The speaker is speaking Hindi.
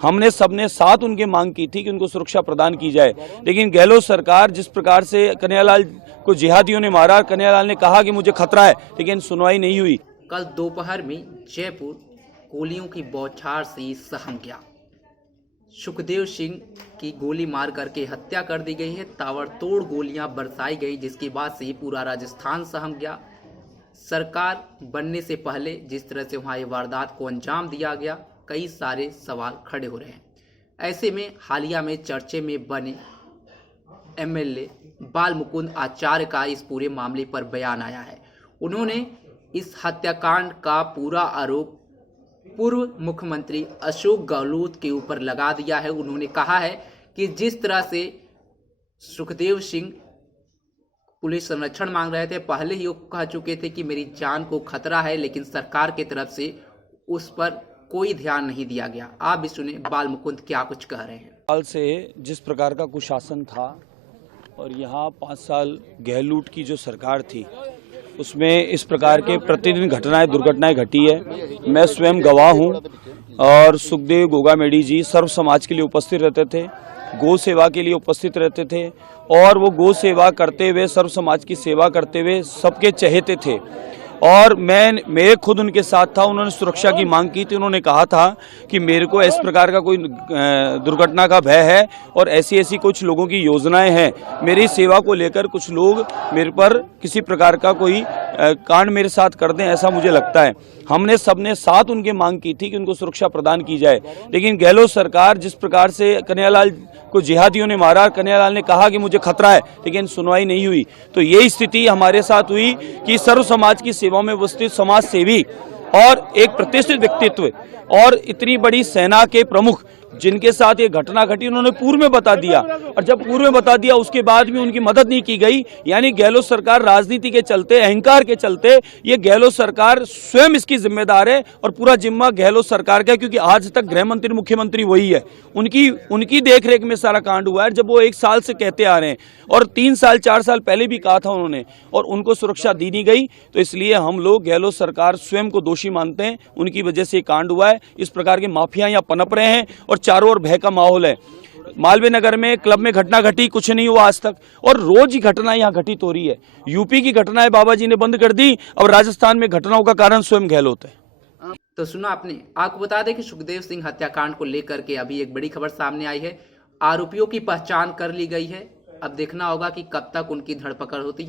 हमने सबने साथ उनके मांग की थी कि उनको सुरक्षा प्रदान की जाए, लेकिन गहलोत सरकार जिस प्रकार से कन्हैयालाल को जिहादियों ने मारा, कन्हैयालाल ने कहा कि मुझे खतरा है, लेकिन सुनवाई नहीं हुई। कल दोपहर में जयपुर गोलियों की बौछार से सहम गया। सुखदेव सिंह की गोली मार करके हत्या कर दी गई है। ताबड़तोड़ गोलियां बरसाई गई, जिसके बाद से पूरा राजस्थान सहम गया। सरकार बनने से पहले जिस तरह से वहाँ ये वारदात को अंजाम दिया गया, कई सारे सवाल खड़े हो रहे हैं। ऐसे में हालिया में चर्चे में बने एमएलए बाल मुकुंद आचार्य का इस पूरे मामले पर बयान आया है। उन्होंने इस हत्याकांड का पूरा आरोप पूर्व मुख्यमंत्री अशोक गहलोत के ऊपर लगा दिया है। उन्होंने कहा है कि जिस तरह से सुखदेव सिंह पुलिस संरक्षण मांग रहे थे, पहले ही वो कह चुके थे कि मेरी जान को खतरा है, लेकिन सरकार की तरफ से उस पर कोई ध्यान नहीं दिया गया। आप भी सुने बाल मुकुंद क्या कुछ कह रहे हैं। साल से जिस प्रकार का कुशासन था और यहाँ 5 साल गहलोत की जो सरकार थी, उसमें इस प्रकार के प्रतिदिन दुर्घटनाएं घटी है। मैं स्वयं गवाह हूँ और सुखदेव गोगामेडी जी सर्व समाज के लिए उपस्थित रहते थे, गौ सेवा के लिए उपस्थित रहते थे और वो गौ सेवा करते हुए, सर्व समाज की सेवा करते हुए सबके चहेते थे और मैं खुद उनके साथ था। उन्होंने सुरक्षा की मांग की थी। उन्होंने कहा था कि मेरे को इस प्रकार का कोई दुर्घटना का भय है और ऐसी ऐसी कुछ लोगों की योजनाएं हैं। मेरी सेवा को लेकर कुछ लोग मेरे पर किसी प्रकार का कोई कांड मेरे साथ कर दें, ऐसा मुझे लगता है। हमने सबने साथ उनके मांग की थी कि उनको सुरक्षा प्रदान की जाए, लेकिन गहलोत सरकार जिस प्रकार से कन्हैयालाल को जिहादियों ने मारा, कन्हैयालाल ने कहा कि मुझे खतरा है, लेकिन सुनवाई नहीं हुई। तो ये स्थिति हमारे साथ हुई कि सर्व समाज की सेवा में उपस्थित समाज सेवी और एक प्रतिष्ठित व्यक्तित्व और इतनी बड़ी सेना के प्रमुख जिनके साथ ये घटना घटी, उन्होंने पूर्व में बता दिया और जब पूर्व में बता दिया उसके बाद भी उनकी मदद नहीं की गई। यानी गहलोत सरकार राजनीति के चलते, अहंकार के चलते, ये गहलोत सरकार स्वयं इसकी जिम्मेदार है और पूरा जिम्मा गहलोत सरकार का है, क्योंकि आज तक गृह मंत्री मुख्यमंत्री वही है। उनकी देखरेख में सारा कांड हुआ है। जब वो 1 साल से कहते आ रहे हैं और 3 साल 4 साल पहले भी कहा था उन्होंने, और उनको सुरक्षा दी नहीं गई, तो इसलिए हम लोग गहलोत सरकार स्वयं को दोषी मानते हैं। उनकी वजह से कांड हुआ है। इस प्रकार के माफिया यहाँ पनप रहे हैं और चारों ओर भय का माहौल है। मालवीय नगर में क्लब में घटना घटी, कुछ नहीं हुआ आज तक, और रोज ही घटना यहाँ घटित हो रही है। यूपी की घटनाएं बाबा जी ने बंद कर दी, अब राजस्थान में घटनाओं का कारण स्वयं गहलोत है। तो सुना आपने। आपको बता दें कि सुखदेव सिंह हत्याकांड को लेकर के अभी एक बड़ी खबर सामने आई है। आरोपियों की पहचान कर ली गई है। अब देखना होगा कि कब तक उनकी धरपकड़ होती है।